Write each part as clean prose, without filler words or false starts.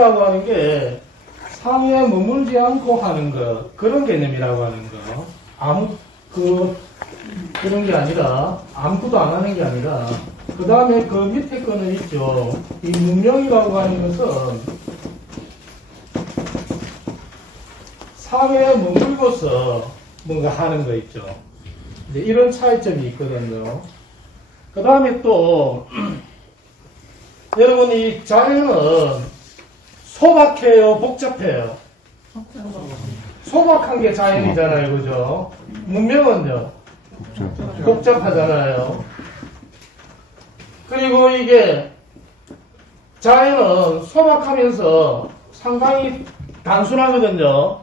라고 하는 게 상에 머물지 않고 하는 거, 그런 개념이라고 하는 거. 그런 게 아니라, 아무것도 안 하는 게 아니라, 그 다음에 그 밑에 거는 있죠. 이 문명이라고 하는 것은 사회에 머물고서 뭔가 하는 거 있죠. 이제 이런 차이점이 있거든요. 그 다음에 또, 여러분, 이 자연은 소박해요, 복잡해요? 소박한 게 자연이잖아요, 그죠? 문명은요? 복잡하잖아요. 그리고 이게 자연은 소박하면서 상당히 단순하거든요.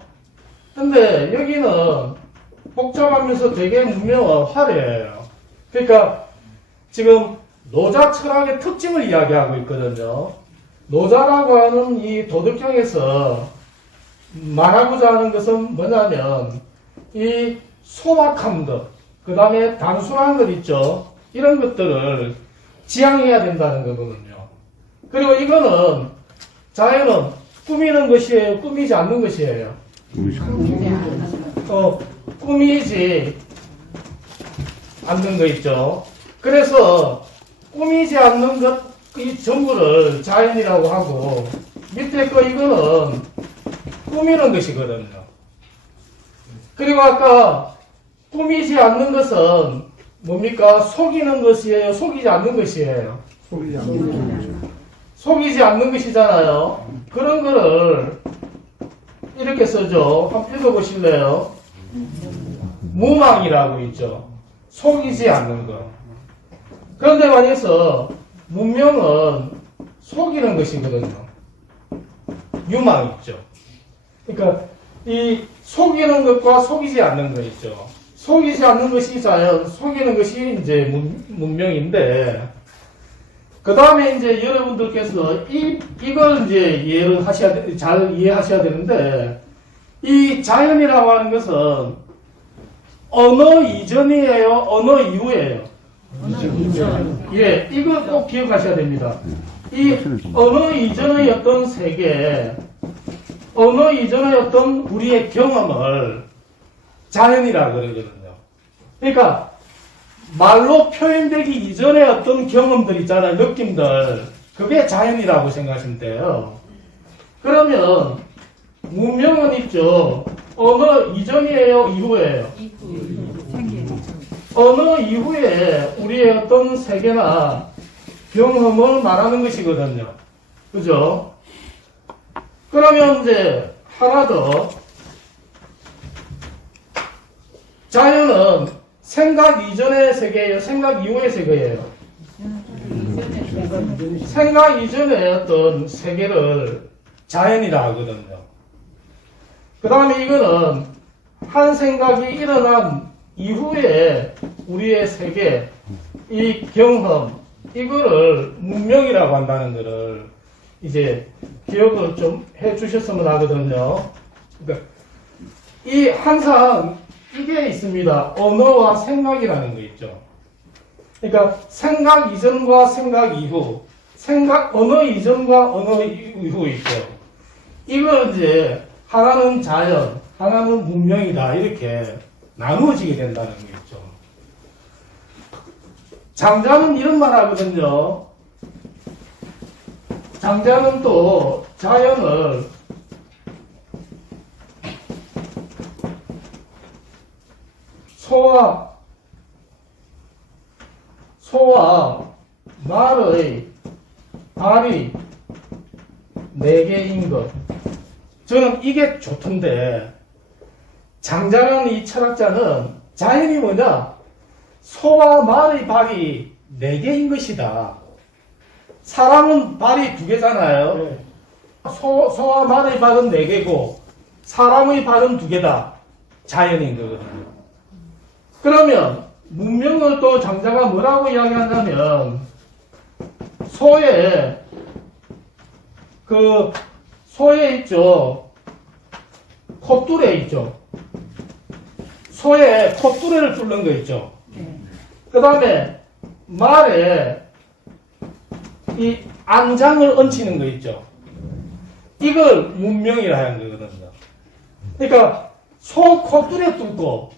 근데 여기는 복잡하면서 되게 문명은 화려해요. 그러니까 지금 노자 철학의 특징을 이야기하고 있거든요. 노자라고 하는 이 도덕경에서 말하고자 하는 것은 뭐냐면 이 소박함들, 그 다음에 단순한 것 있죠. 이런 것들을 지향해야 된다는 거거든요. 그리고 이거는 자연은 꾸미는 것이에요, 꾸미지 않는 것이에요. 꾸미지 않는 거 있죠. 그래서 꾸미지 않는 것, 이 전부를 자연이라고 하고, 밑에 거 이거는 꾸미는 것이거든요. 그리고 아까 꾸미지 않는 것은 뭡니까? 속이는 것이에요, 속이지 않는 것이에요. 속이지 않는 것이잖아요. 그런 거를 이렇게 써죠. 한번 읽어보실래요? 무망이라고 있죠. 속이지 않는 것. 그런데 만약에 문명은 속이는 것이거든요. 유망 있죠. 그러니까 이 속이는 것과 속이지 않는 것 있죠. 속이지 않는 것이 자연, 속이는 것이 이제 문명인데, 그 다음에 이제 여러분들께서 이걸 이제 잘 이해하셔야 되는데, 이 자연이라고 하는 것은 언어 이전이에요, 언어 이후예요. 예, 이거 꼭 기억하셔야 됩니다. 이 언어 이전의 어떤 세계, 언어 이전의 어떤 우리의 경험을 자연이라고 그러거든요. 그러니까 말로 표현되기 이전의 어떤 경험들 있잖아요. 느낌들. 그게 자연이라고 생각하시면 돼요. 그러면 문명은 있죠. 언어 이전이에요, 이후예요? 어느 이후에 우리의 어떤 세계나 경험을 말하는 것이거든요. 그죠? 그러면 이제 하나 더. 자연은 생각 이전의 세계예요? 생각 이후의 세계예요? 생각 이전의 어떤 세계를 자연이라 하거든요. 그 다음에 이거는 한 생각이 일어난 이후에 우리의 세계, 이 경험, 이거를 문명이라고 한다는 것을 이제 기억을 좀 해 주셨으면 하거든요. 그러니까 이 항상 이게 있습니다. 언어와 생각이라는 거 있죠. 그러니까 생각 이전과 생각 이후, 언어 이전과 언어 이후 있죠. 이걸 이제 하나는 자연, 하나는 문명이다. 이렇게 나누어지게 된다는 거 있죠. 장자는 이런 말 하거든요. 장자는 또 자연을 소와 말의 발이 4개인 것. 저는 이게 좋던데, 장자라는 이 철학자는 자연이 뭐냐? 소와 말의 발이 4개인 것이다. 사람은 발이 2개잖아요. 소와 말의 발은 4개고, 사람의 발은 2개다. 자연인 거거든요. 그러면, 문명을 또 장자가 뭐라고 이야기한다면, 소에 있죠. 콧뚜레 있죠. 소의 콧뚜레를 뚫는 거 있죠. 그 다음에 말에 이 안장을 얹히는 거 있죠. 이걸 문명이라 하는 거거든요. 그러니까 소 콧줄에 뚫고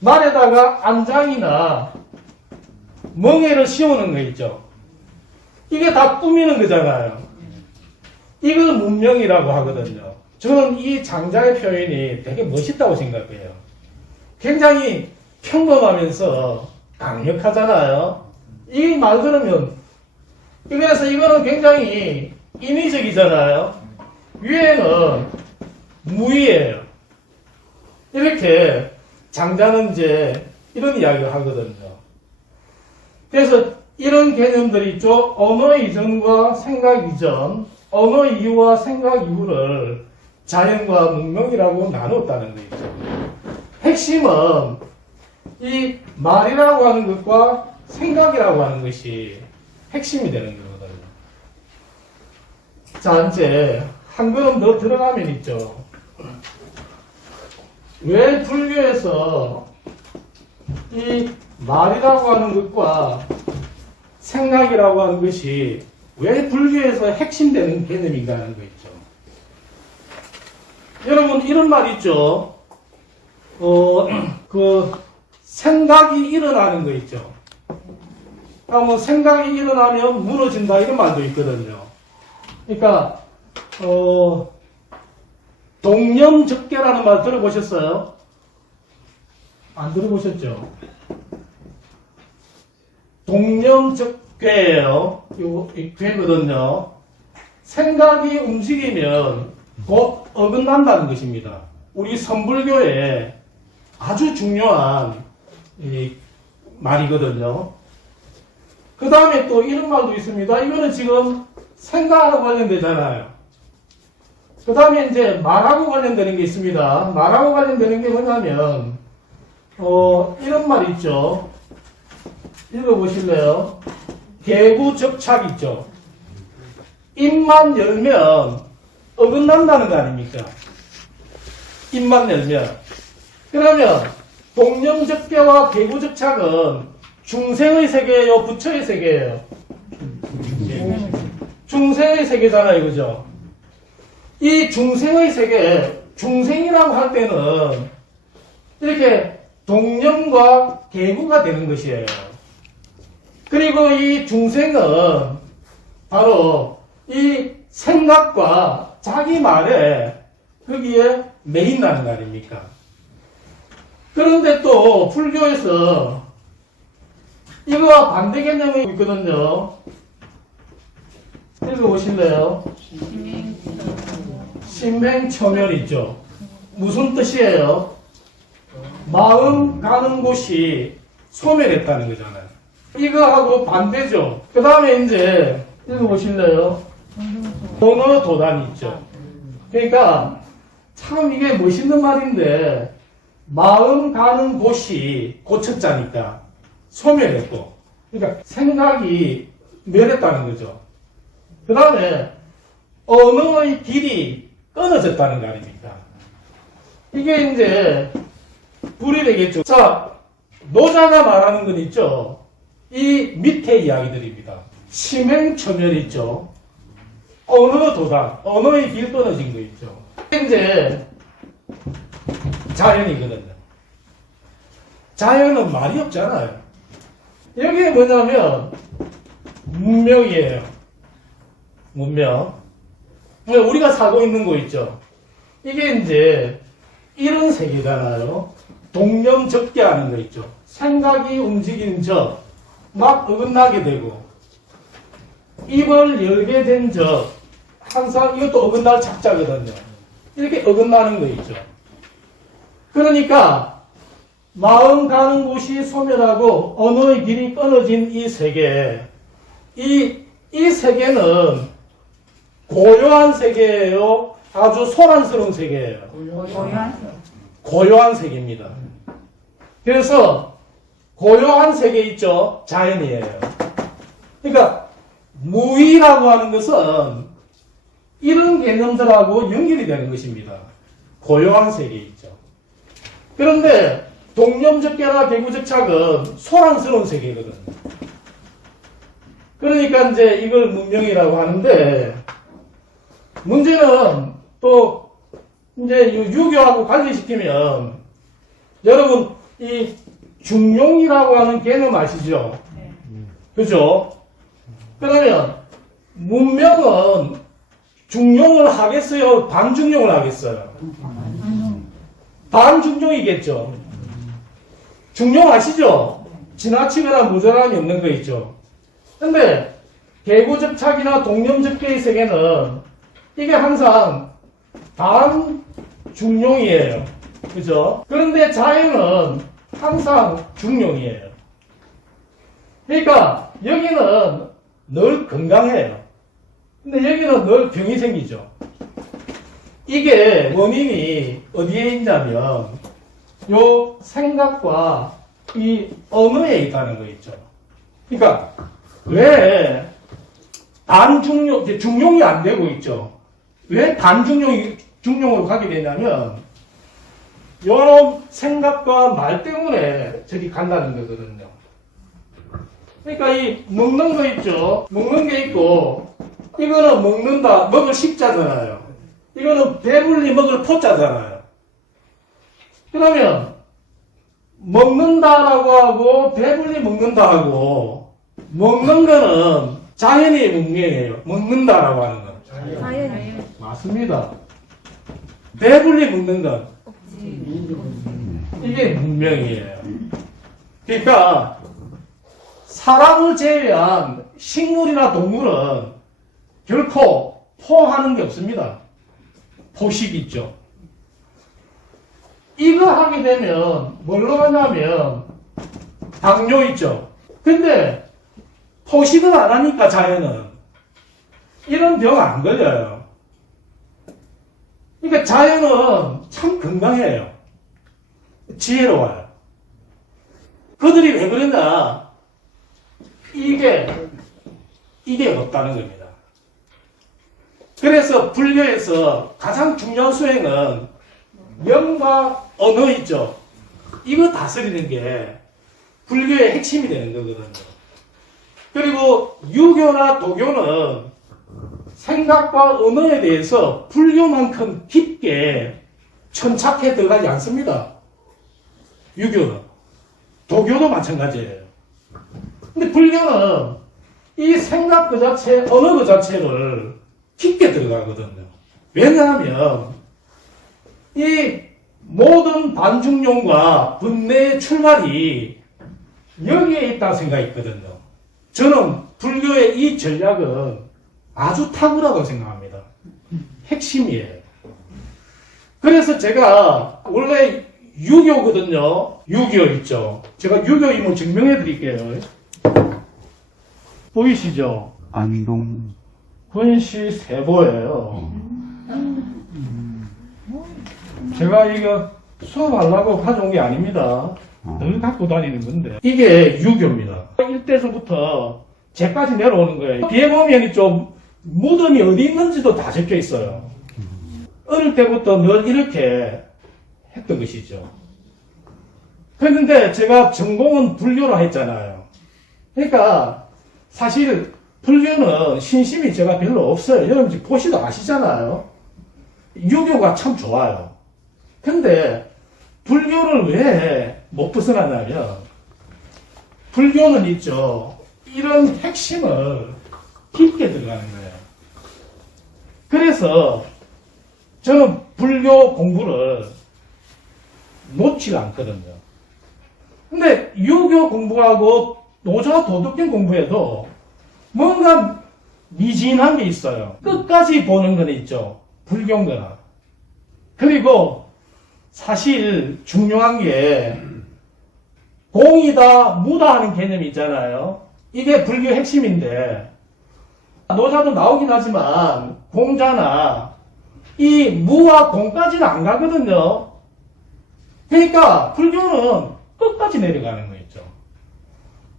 말에다가 안장이나 멍에를 씌우는 거 있죠. 이게 다 꾸미는 거잖아요. 이걸 문명이라고 하거든요. 저는 이 장자의 표현이 되게 멋있다고 생각해요. 굉장히 평범하면서 강력하잖아요. 이 말 들으면, 그래서 이거는 굉장히 인위적이잖아요. 위에는 무의예요. 이렇게 장자는 이제 이런 이야기를 하거든요. 그래서 이런 개념들이 있죠. 언어 이전과 생각 이전, 언어 이후와 생각 이후를 자연과 문명이라고 나눴다는 거죠. 핵심은 이 말이라고 하는 것과 생각이라고 하는 것이 핵심이 되는 거거든요. 자, 이제 한 걸음 더 들어가면 있죠. 왜 불교에서 이 말이라고 하는 것과 생각이라고 하는 것이 왜 불교에서 핵심되는 개념인가 하는 거 있죠. 여러분, 이런 말 있죠. 생각이 일어나는 거 있죠. 뭐 생각이 일어나면 무너진다 이런 말도 있거든요. 그러니까 동념적계라는 말 들어보셨어요? 안 들어보셨죠? 동념적계예요. 이거 되거든요. 생각이 움직이면 곧 어긋난다는 것입니다. 우리 선불교에 아주 중요한 말이거든요. 그 다음에 또 이런 말도 있습니다. 이거는 지금 생각하고 관련되잖아요. 그 다음에 이제 말하고 관련되는 게 있습니다. 말하고 관련되는 게 뭐냐면, 이런 말 있죠. 읽어보실래요? 개구적착 있죠. 입만 열면 어긋난다는 거 아닙니까? 입만 열면. 그러면 동념적계와 개구적착은 중생의 세계예요? 부처의 세계예요? 중생의 세계잖아요. 그죠? 이 중생의 세계, 중생이라고 할 때는 이렇게 동념과 개구가 되는 것이에요. 그리고 이 중생은 바로 이 생각과 자기 말에 거기에 매인다는 거 아닙니까? 그런데 또 불교에서 이거와 반대 개념이 있거든요. 읽어보실래요? 신맹처멸 있죠. 무슨 뜻이에요? 마음 가는 곳이 소멸했다는 거잖아요. 이거하고 반대죠. 그 다음에 이제 읽어보실래요? 언어도단이 있죠. 그러니까 참 이게 멋있는 말인데 마음 가는 곳이 고쳤자니까 소멸했고, 그러니까 생각이 멸했다는 거죠. 그 다음에 언어의 길이 끊어졌다는 거 아닙니까? 이게 이제 불이 되겠죠. 자, 노자가 말하는 건 있죠. 이 밑에 이야기들입니다. 심행처멸 있죠. 언어도단, 언어의 길 끊어진 거 있죠. 이제 자연이거든요. 자연은 말이 없잖아요. 여기에 뭐냐면 문명이에요. 문명. 우리가 살고 있는 거 있죠. 이게 이제 이런 세계잖아요. 동념적계 하는 거 있죠. 생각이 움직이는 적, 막 어긋나게 되고, 입을 열게 된 적, 항상 이것도 어긋날 작자거든요. 이렇게 어긋나는 거 있죠. 그러니까 마음 가는 곳이 소멸하고 언어의 길이 끊어진 이 세계, 이 세계는 고요한 세계예요? 아주 소란스러운 세계예요? 고요한 세계입니다. 그래서 고요한 세계 있죠? 자연이에요. 그러니까 무의라고 하는 것은 이런 개념들하고 연결이 되는 것입니다. 고요한 세계 있죠. 그런데 동념적계나 개구적착은 소란스러운 세계거든요. 그러니까 이제 이걸 문명이라고 하는데, 문제는 또 이제 유교하고 관련시키면 여러분 이 중용이라고 하는 개념 아시죠? 그죠? 그러면 문명은 중용을 하겠어요? 반중용을 하겠어요? 반중용이겠죠. 중용 아시죠? 지나치거나 모자람이 없는 거 있죠. 근데 개구접착이나 동념접계의 세계는 이게 항상 반중용이에요. 그죠? 그런데 자연은 항상 중용이에요. 그러니까 여기는 늘 건강해요. 근데 여기는 늘 병이 생기죠. 이게 원인이 어디에 있냐면 요 생각과 이 언어에 있다는 거 있죠. 그러니까 왜 반중용, 중용이 안 되고 있죠. 왜 중용으로 가게 되냐면 요런 생각과 말 때문에 저기 간다는 거거든요. 그러니까 이 먹는 거 있죠. 먹는 게 있고 이거는 먹는다, 먹을 식자잖아요. 이거는 배불리 먹을 포자잖아요. 그러면 먹는다라고 하고 배불리 먹는다 하고 먹는 거는 자연의 문명이에요. 먹는다라고 하는 건. 자연이 맞습니다. 배불리 먹는 건 이게 문명이에요. 그러니까 사람을 제외한 식물이나 동물은 결코 포하는 게 없습니다. 포식 있죠. 이거 하게 되면 뭘로 하냐면 당뇨 있죠. 근데 포식을 안 하니까 자연은 이런 병 안 걸려요. 그러니까 자연은 참 건강해요. 지혜로워요. 그들이 왜 그러냐? 이게 없다는 겁니다. 그래서 불교에서 가장 중요한 수행은 명과 언어 있죠. 이거 다스리는 게 불교의 핵심이 되는 거거든요. 그리고 유교나 도교는 생각과 언어에 대해서 불교만큼 깊게 천착해 들어가지 않습니다. 유교는. 도교도 마찬가지예요. 근데 불교는 이 생각 그 자체, 언어 그 자체를 깊게 들어가거든요. 왜냐하면 이 모든 반중용과 분내의 출발이 여기에 있다고 생각했거든요. 저는 불교의 이 전략은 아주 탁월하다고 생각합니다. 핵심이에요. 그래서 제가 원래 유교거든요. 유교 있죠. 제가 유교임을 증명해 드릴게요. 보이시죠? 안동 권시 세보예요. 제가 이거 수업하려고 가져온 게 아닙니다. 늘 갖고 다니는 건데. 이게 유교입니다. 1대서부터 제까지 내려오는 거예요. 뒤에 보면 좀 무덤이 어디 있는지도 다 적혀 있어요. 어릴 때부터 늘 이렇게 했던 것이죠. 그런데 제가 전공은 불교로 했잖아요. 그러니까 사실 불교는 신심이 제가 별로 없어요. 여러분 지금 보시도 아시잖아요. 유교가 참 좋아요. 근데 불교를 왜 못 벗어나냐면 불교는 있죠. 이런 핵심을 깊게 들어가는 거예요. 그래서 저는 불교 공부를 놓지 않거든요. 근데 유교 공부하고 노조 도덕경 공부에도 뭔가 미진한 게 있어요. 끝까지 보는 건 있죠. 불교인거나. 그리고 사실 중요한 게 공이다, 무다 하는 개념이 있잖아요. 이게 불교 핵심인데 노자도 나오긴 하지만 공자나 이 무와 공까지는 안 가거든요. 그러니까 불교는 끝까지 내려가는 거 있죠.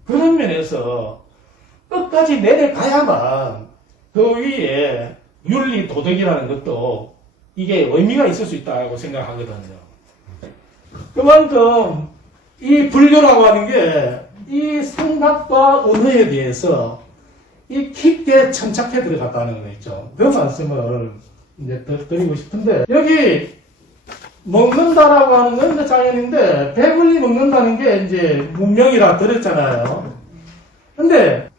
그런 면에서 끝까지 내려가야만 그 위에 윤리 도덕이라는 것도 이게 의미가 있을 수 있다고 생각하거든요. 그만큼 이 불교라고 하는 게 이 생각과 언어에 대해서 이 깊게 천착해 들어갔다는 거 있죠. 그 말씀을 이제 드리고 싶은데, 여기 먹는다라고 하는 건 이제 자연인데, 배불리 먹는다는 게 이제 문명이라 들었잖아요. 근데,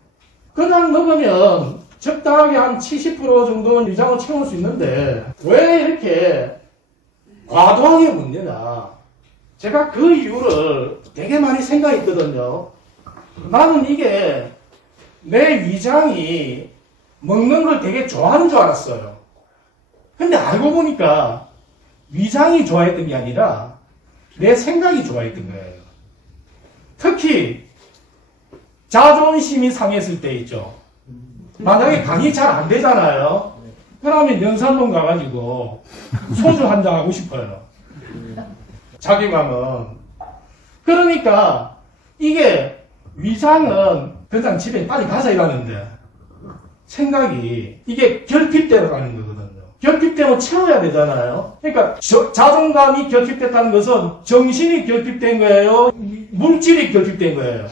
그냥 먹으면 적당하게 한 70% 정도는 위장을 채울 수 있는데, 왜 이렇게 과도하게 먹느냐. 제가 그 이유를 되게 많이 생각했거든요. 나는 이게 내 위장이 먹는 걸 되게 좋아하는 줄 알았어요. 근데 알고 보니까 위장이 좋아했던 게 아니라 내 생각이 좋아했던 거예요. 특히 자존심이 상했을 때 있죠. 만약에 강의 잘 안 되잖아요. 그러면 연산동 가가지고 소주 한 잔 하고 싶어요. 자기감은. 그러니까 이게 위장은 그냥 집에 빨리 가자 이러는데 생각이 이게 결핍되어 가는 거거든요. 결핍되면 채워야 되잖아요. 그러니까 자존감이 결핍됐다는 것은 정신이 결핍된 거예요? 물질이 결핍된 거예요?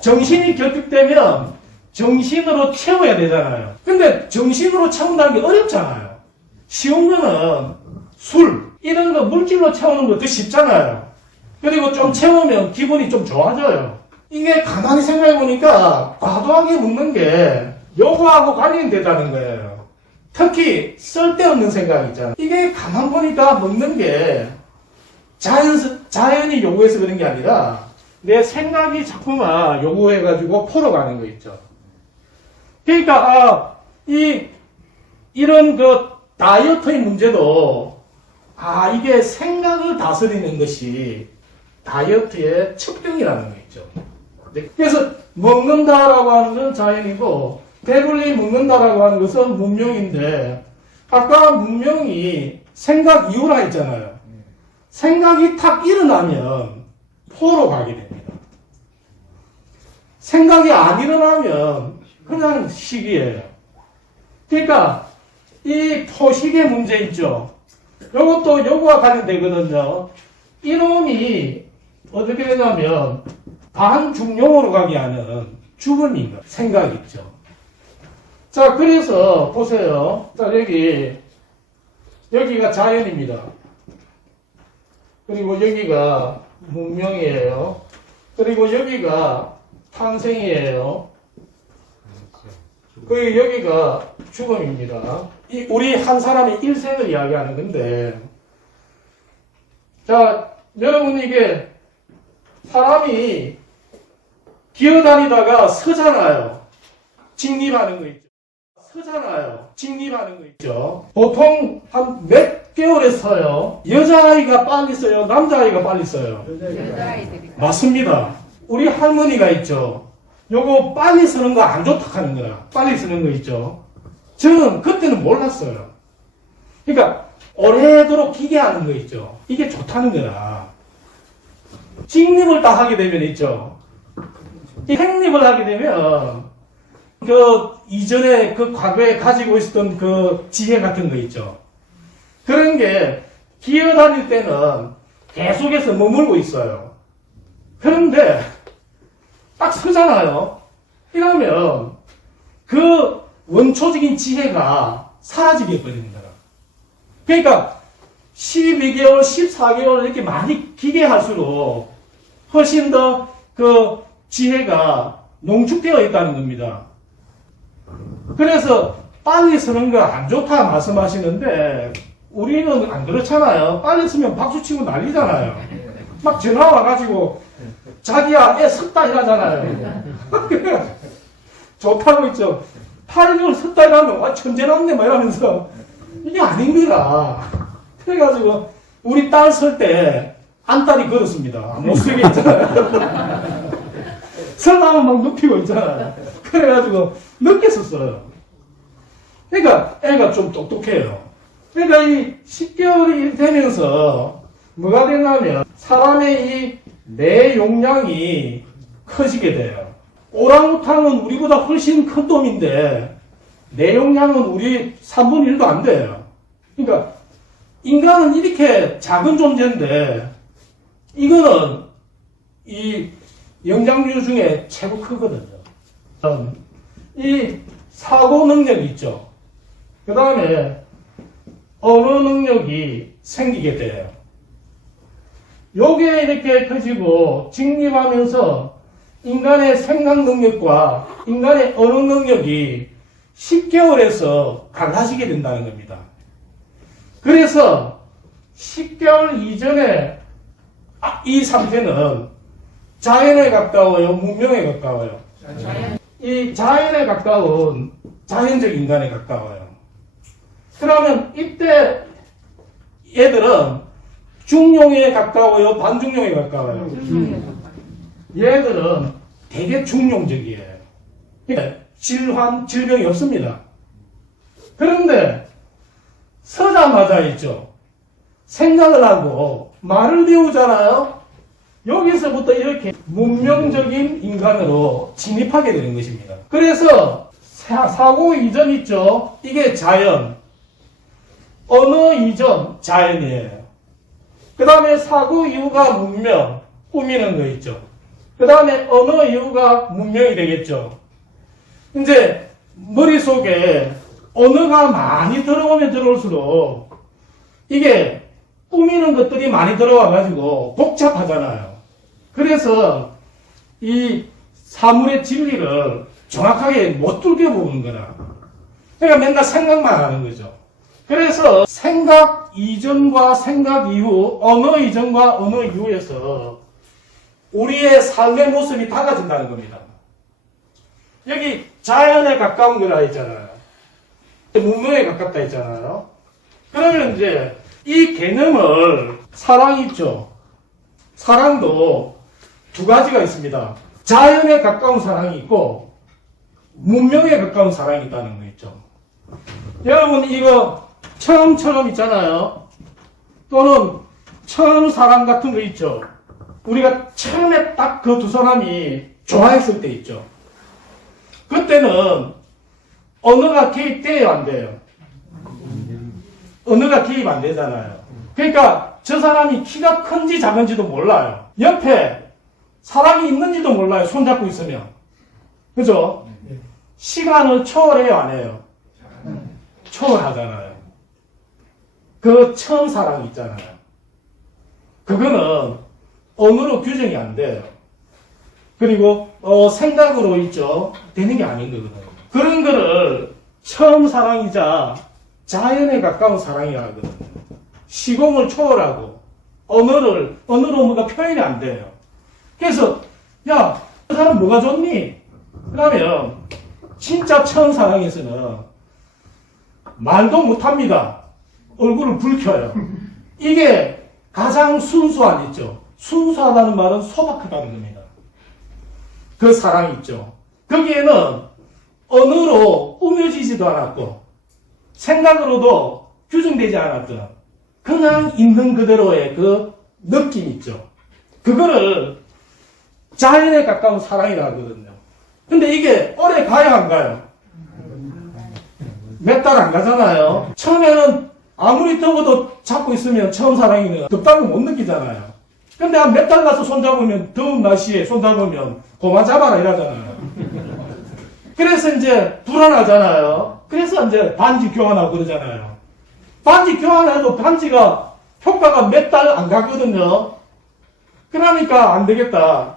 정신이 결핍되면 정신으로 채워야 되잖아요. 근데 정신으로 채운다는 게 어렵잖아요. 쉬운 거는 술, 이런 거 물질로 채우는 것도 쉽잖아요. 그리고 좀 채우면 기분이 좀 좋아져요. 이게 가만히 생각해 보니까 과도하게 먹는 게 요거하고 관련되다는 거예요. 특히 쓸데없는 생각 있잖아요. 이게 가만 보니까 먹는 게 자연이 요구해서 그런 게 아니라 내 생각이 자꾸만 요구해가지고 풀어가는 거 있죠. 그러니까 이런 그 다이어트의 문제도 이게 생각을 다스리는 것이 다이어트의 척병이라는 거 있죠. 그래서 먹는다라고 하는 건 자연이고 배불리 먹는다라고 하는 것은 문명인데 아까 문명이 생각 이후라 했잖아요. 생각이 탁 일어나면 포로 가게 됩니다. 생각이 안 일어나면 그냥 식이에요. 그러니까 이 포식의 문제 있죠. 이것도 요거와 관련되거든요. 이놈이 어떻게 되냐면 반중용으로 가게 하는 주범인 거 생각 있죠. 자, 그래서 보세요. 자, 여기가 자연입니다. 그리고 여기가 문명이에요. 그리고 여기가 탄생이에요. 그리고 여기가 죽음입니다. 우리 한 사람의 일생을 이야기하는 건데, 자, 여러분 이게 사람이 기어다니다가 서잖아요. 직립하는 거 있죠. 서잖아요. 직립하는 거 있죠. 보통 한 몇 개월에 서요. 여자아이가 빨리 써요? 남자아이가 빨리 써요? 여자아이들이. 맞습니다. 우리 할머니가 있죠. 요거 빨리 쓰는 거 안 좋다 하는 거야. 빨리 쓰는 거 있죠. 저는 그때는 몰랐어요. 그러니까 오래도록 기계하는 거 있죠. 이게 좋다는 거야. 직립을 다 하게 되면 있죠. 이 행립을 하게 되면 그 이전에 그 과거에 가지고 있었던 그 지혜 같은 거 있죠. 그런 게 기어다닐 때는 계속해서 머물고 있어요. 그런데 딱 서잖아요. 이러면 그 원초적인 지혜가 사라지게 버리는 거야. 그러니까 12개월, 14개월 이렇게 많이 기계할수록 훨씬 더 그 지혜가 농축되어 있다는 겁니다. 그래서 빨리 쓰는 거 안 좋다 말씀하시는데 우리는 안 그렇잖아요. 빨리 쓰면 박수치고 난리잖아요. 막 전화 와가지고 자기야 애 섰다 이러잖아요. 좋다고 있죠. 8개월 섰다 이러면 와 천재났네 막 이러면서 이게 아닙니다. 그래가지고 우리 딸 설 때 안딸이 걸었습니다. 못 쓰게 있잖아요. 설나면 막 눕히고 있잖아요. 그래가지고 늦게 썼어요. 그러니까 애가 좀 똑똑해요. 그러니까 이 10개월이 되면서 뭐가 되냐면 사람의 이 뇌 용량이 커지게 돼요. 오랑우탕은 우리보다 훨씬 큰 놈인데 뇌 용량은 우리 3분의 1도 안 돼요. 그러니까 인간은 이렇게 작은 존재인데 이거는 이 영장류 중에 최고 크거든요. 이 사고 능력이 있죠. 그 다음에 언어 능력이 생기게 돼요. 요게 이렇게 커지고 직립하면서 인간의 생각 능력과 인간의 언어 능력이 10개월에서 갈라지게 된다는 겁니다. 그래서 10개월 이전에 이 상태는 자연에 가까워요? 문명에 가까워요? 이 자연에 가까운 자연적 인간에 가까워요. 그러면 이때 얘들은 중용에 가까워요? 반중용에 가까워요? 얘들은 되게 중용적이에요. 그러니까 질병이 없습니다. 그런데 서자마자 있죠. 생각을 하고 말을 배우잖아요. 여기서부터 이렇게 문명적인 인간으로 진입하게 되는 것입니다. 그래서 사고 이전 있죠. 이게 자연. 언어 이전 자연이에요. 그 다음에 사고 이후가 문명. 꾸미는 거 있죠. 그 다음에 언어 이후가 문명이 되겠죠. 이제 머릿속에 언어가 많이 들어오면 들어올수록 이게 꾸미는 것들이 많이 들어와가지고 복잡하잖아요. 그래서 이 사물의 진리를 정확하게 못 뚫게 보는 거라. 그러니까 맨날 생각만 하는 거죠. 그래서 생각 이전과 생각 이후, 언어 이전과 언어 이후에서 우리의 삶의 모습이 달라진다는 겁니다. 여기 자연에 가까운 거라 했잖아요. 문명에 가깝다 했잖아요. 그러면 이제 이 개념을 사랑 있죠. 사랑도 두 가지가 있습니다. 자연에 가까운 사랑이 있고 문명에 가까운 사랑이 있다는 거 있죠. 여러분 이거 처음처럼 있잖아요. 또는 처음 사랑 같은 거 있죠. 우리가 처음에 딱 그 두 사람이 좋아했을 때 있죠. 그때는 언어가 개입돼야 안 돼요. 언어가 개입 안 되잖아요. 그러니까 저 사람이 키가 큰지 작은지도 몰라요. 옆에 사람이 있는지도 몰라요. 손잡고 있으면. 그죠? 시간을 초월해요, 안 해요? 초월하잖아요. 그 처음 사랑 있잖아요. 그거는 언어로 규정이 안 돼요. 그리고 생각으로 있죠. 되는 게 아닌 거거든요. 그런 거를 처음 사랑이자 자연에 가까운 사랑이라 하거든요. 시공을 초월하고 언어로 뭔가 표현이 안 돼요. 그래서 야, 그 사람 뭐가 좋니? 그러면 진짜 처음 사랑에서는 말도 못합니다. 얼굴을 붉혀요. 이게 가장 순수한 있죠. 순수하다는 말은 소박하다는 겁니다. 그 사랑이 있죠. 거기에는 언어로 꾸며지지도 않았고 생각으로도 규정되지 않았던 그냥 있는 그대로의 그 느낌 있죠. 그거를 자연에 가까운 사랑이라 하거든요. 근데 이게 오래 가야 안 가요? 몇 달 안 가잖아요. 처음에는 아무리 더워도 잡고 있으면 처음 사랑이는 덥다고 못 느끼잖아요. 근데 한 몇 달 가서 손잡으면 더운 날씨에 손잡으면 그만 잡아라 이러잖아요. 그래서 이제 불안하잖아요. 그래서 이제 반지 교환하고 그러잖아요. 반지 교환해도 반지가 효과가 몇 달 안 가거든요. 그러니까 안 되겠다.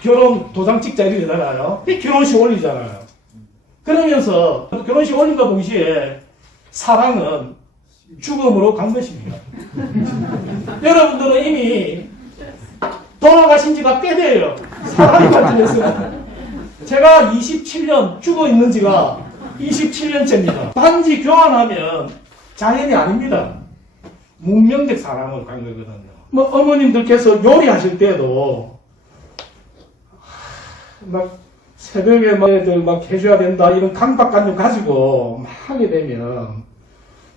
결혼 도장 찍자 이러잖아요. 결혼식 올리잖아요. 그러면서 결혼식 올린과 동시에 사랑은 죽음으로 간 것입니다. 여러분들은 이미 돌아가신 지가 꽤 돼요. 사랑이 관점에서. 제가 27년 죽어 있는 지가 27년째입니다. 반지 교환하면 자연이 아닙니다. 문명적 사랑을 간 거거든요. 뭐 어머님들께서 요리하실 때도 막 새벽에 막 해줘야 된다 이런 강박관념 가지고 막 하게 되면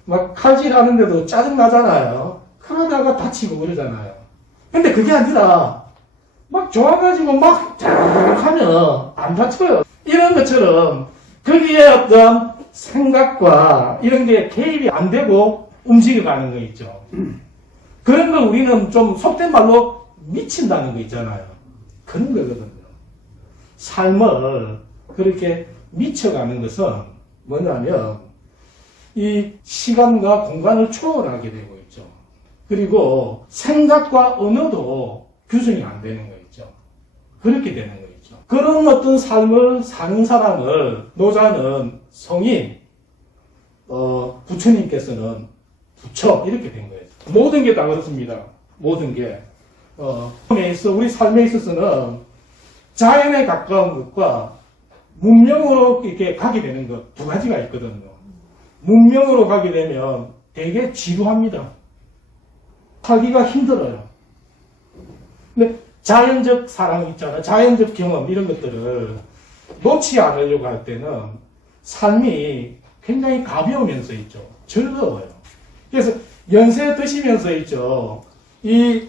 막 칼질하는데도 짜증 나잖아요. 그러다가 다치고 그러잖아요. 근데 그게 아니라 막 좋아가지고 막 하면 안 다쳐요. 이런 것처럼 거기에 어떤 생각과 이런 게 개입이 안 되고 움직여가는 거 있죠. 그런 걸 우리는 좀 속된 말로 미친다는 거 있잖아요. 그런 거거든요. 삶을 그렇게 미쳐가는 것은 뭐냐면 이 시간과 공간을 초월하게 되고 있죠. 그리고 생각과 언어도 규정이 안 되는 거 있죠. 그렇게 되는 거 있죠. 그런 어떤 삶을 사는 사람을 노자는 성인, 부처님께서는 부처 이렇게 된 거예요. 모든 게 다 그렇습니다. 모든 게 우리 삶에 있어서는 자연에 가까운 것과 문명으로 이렇게 가게 되는 것 두 가지가 있거든요. 문명으로 가게 되면 되게 지루합니다. 살기가 힘들어요. 근데 자연적 사랑 있잖아요. 자연적 경험 이런 것들을 놓지 않으려고 할 때는 삶이 굉장히 가벼우면서 있죠. 즐거워요. 그래서 연세 드시면서 있죠. 이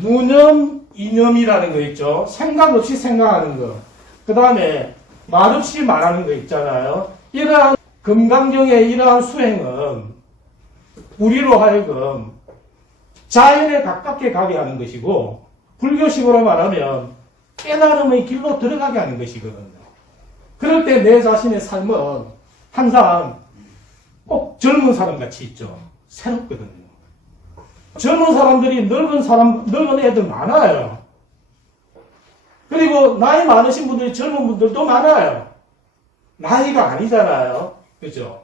무념, 이념이라는 거 있죠. 생각 없이 생각하는 거. 그 다음에 말 없이 말하는 거 있잖아요. 이러한 금강경의 이러한 수행은 우리로 하여금 자연에 가깝게 가게 하는 것이고 불교식으로 말하면 깨달음의 길로 들어가게 하는 것이거든요. 그럴 때 내 자신의 삶은 항상 꼭 젊은 사람 같이 있죠. 새롭거든요. 젊은 사람들이 늙은 애들 많아요. 그리고 나이 많으신 분들이 젊은 분들도 많아요. 나이가 아니잖아요. 그죠?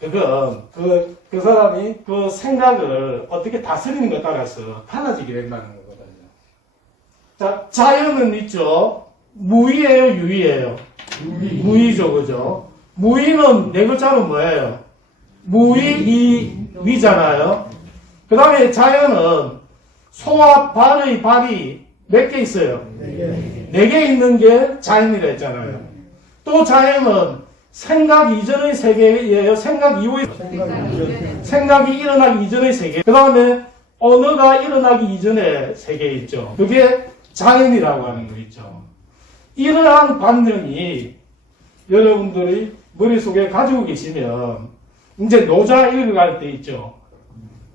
그건 그 사람이 그 생각을 어떻게 다스리는 것에 따라서 달라지게 된다는 거거든요. 자, 자연은 있죠. 무의예요, 유의예요? 무의죠, 그죠? 무의는 네 글자는 뭐예요? 무의, 위잖아요. 그 다음에 자연은 소와 발이 몇 개 있어요? 네 개 있는 게 자연이라 했잖아요. 또 자연은 생각 이전의 세계예요? 생각 이후의 생각이 일어나기 이전의 세계. 그 다음에 언어가 일어나기 이전의 세계 있죠. 그게 자연이라고 하는 거 있죠. 이러한 관념이 여러분들이 머릿속에 가지고 계시면 이제 노자 읽어갈 때 있죠.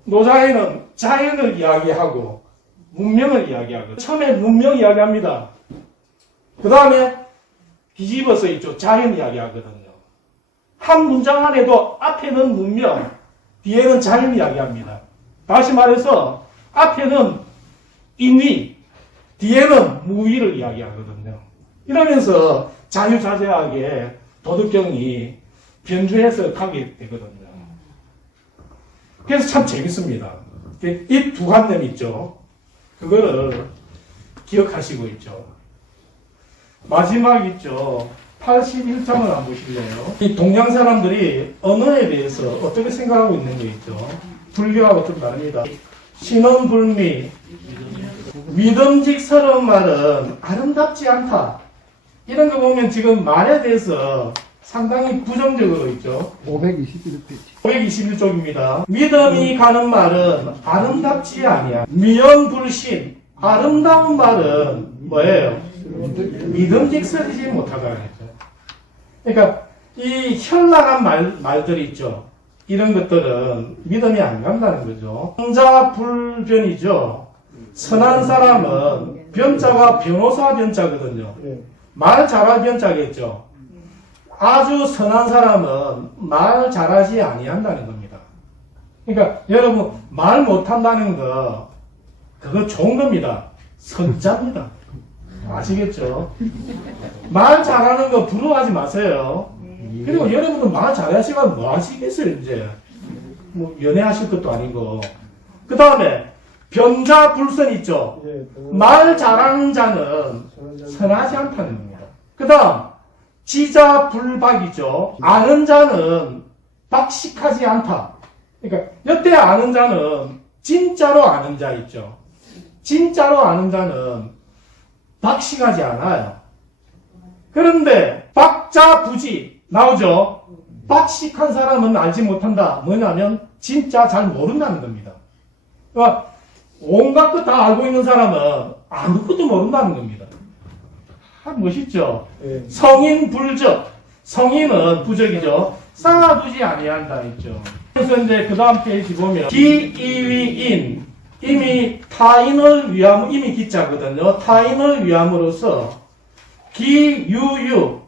노자에는 자연을 이야기하고 문명을 이야기하고 처음에 문명 이야기합니다. 그 다음에 뒤집어서 있죠. 자연 이야기하거든요. 한 문장 안에도 앞에는 문명, 뒤에는 자연 이야기합니다. 다시 말해서 앞에는 인위, 뒤에는 무위를 이야기하거든요. 이러면서 자유자재하게 도덕경이 변주해서 가게 되거든요. 그래서 참 재밌습니다. 이 두 관념 있죠. 그거를 기억하시고 있죠. 마지막 있죠. 81장을 한번 보실래요? 이 동양 사람들이 언어에 대해서 어떻게 생각하고 있는 게 있죠. 불교하고 좀 다릅니다. 신언불미, 믿음직스러운 말은 아름답지 않다. 이런 거 보면 지금 말에 대해서 상당히 부정적으로 있죠. 521페이지. 521쪽입니다. 믿음이 가는 말은 아름답지 아니야. 미연불신, 아름다운 말은 뭐예요? 믿음직스러지 못하다는 거죠. 그러니까 이 현란한 말들이 있죠. 이런 것들은 믿음이 안 간다는 거죠. 성자불변이죠. 선한 사람은 변자가 변호사 변자거든요. 말 잘할 변자겠죠. 아주 선한 사람은 말 잘하지 아니한다는 겁니다. 그러니까 여러분 말 못한다는 거 그거 좋은 겁니다. 선자입니다. 아시겠죠? 말 잘하는 거 부러워하지 마세요. 그리고 여러분도 말 잘하시면 뭐 하시겠어요 이제. 뭐 연애하실 것도 아니고. 그 다음에 변자불선 있죠. 말 잘하는 자는 선하지 않다는 겁니다. 그 다음 지자불박이죠. 아는 자는 박식하지 않다. 그러니까 여태 아는 자는 진짜로 아는 자 있죠. 진짜로 아는 자는 박식하지 않아요. 그런데 박자부지 나오죠. 박식한 사람은 알지 못한다. 뭐냐면 진짜 잘 모른다는 겁니다. 그러니까 온갖 것 다 알고 있는 사람은 아무것도 모른다는 겁니다. 멋있죠? 성인 불적. 성인은 부적이죠. 쌓아두지 아니한다 있죠. 그래서 이제 그 다음 페이지 보면 기이위인 이미 타인을 위함 이미 기자거든요. 타인을 위함으로써 기유유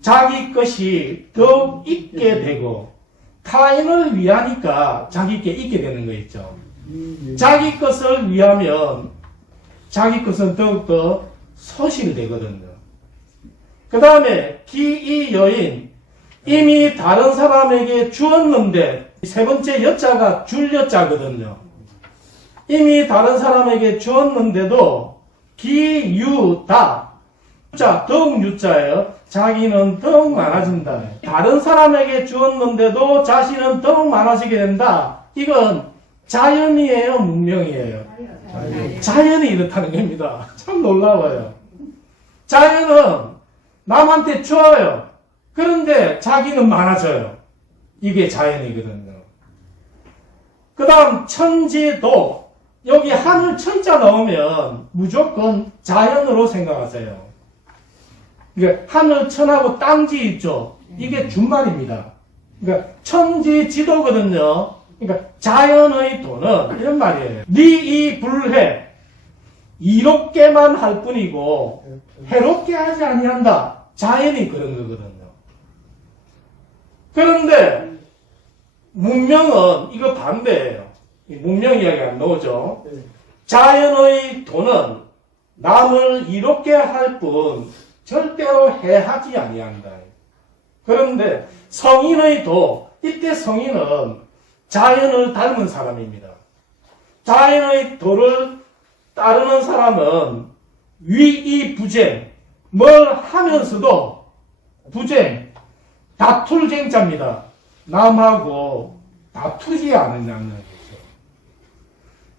자기 것이 더욱 있게 되고 타인을 위하니까 자기 게 있게 되는 거 있죠. 자기 것을 위하면 자기 것은 더욱더 소실되거든요. 그 다음에 기이 여인, 이미 다른 사람에게 주었는데, 세 번째 여자가 줄 여자거든요. 이미 다른 사람에게 주었는데도 기유다, 자, 더욱 유자예요. 자기는 더욱 많아진다. 다른 사람에게 주었는데도 자신은 더욱 많아지게 된다. 이건 자연이에요, 문명이에요? 자연이 이렇다는 겁니다. 참 놀라워요. 자연은 남한테 줘요. 그런데 자기는 많아져요. 이게 자연이거든요. 그 다음 천지도, 여기 하늘 천자 넣으면 무조건 자연으로 생각하세요. 그러니까 하늘 천하고 땅지 있죠. 이게 준말입니다. 그러니까 천지 지도거든요. 그러니까 자연의 도는 이런 말이에요. 리이 불해, 이롭게만 할 뿐이고 해롭게 하지 아니한다. 자연이 그런 거거든요. 그런데 문명은 이거 반대예요. 문명 이야기 안 나오죠. 자연의 도는 남을 이롭게 할 뿐 절대로 해하지 아니한다. 그런데 성인의 도, 이때 성인은 자연을 닮은 사람입니다. 자연의 도를 따르는 사람은 위이부쟁, 뭘 하면서도 부쟁, 다툴쟁자입니다. 남하고 다투지 않느냐는 거죠.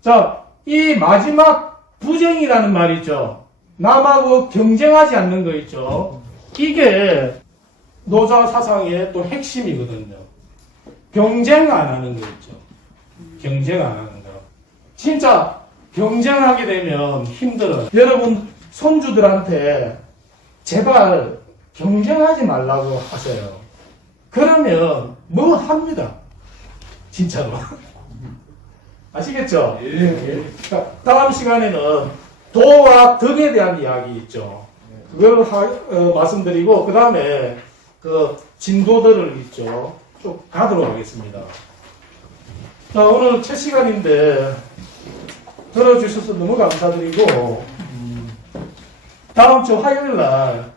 자, 이 마지막 부쟁이라는 말이죠. 남하고 경쟁하지 않는 거 있죠. 이게 노자 사상의 또 핵심이거든요. 경쟁 안 하는 거 있죠. 경쟁 안 하는 거. 진짜 경쟁하게 되면 힘들어요. 여러분 손주들한테 제발 경쟁하지 말라고 하세요. 그러면 뭐 합니다. 진짜로. 아시겠죠? 그러니까 다음 시간에는 도와 덕에 대한 이야기 있죠. 그걸 말씀드리고 그 다음에 그 진도들을 있죠. 쭉 가도록 하겠습니다. 자, 오늘 첫 시간인데 들어주셔서 너무 감사드리고 다음 주 화요일 날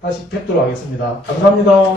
다시 뵙도록 하겠습니다. 감사합니다.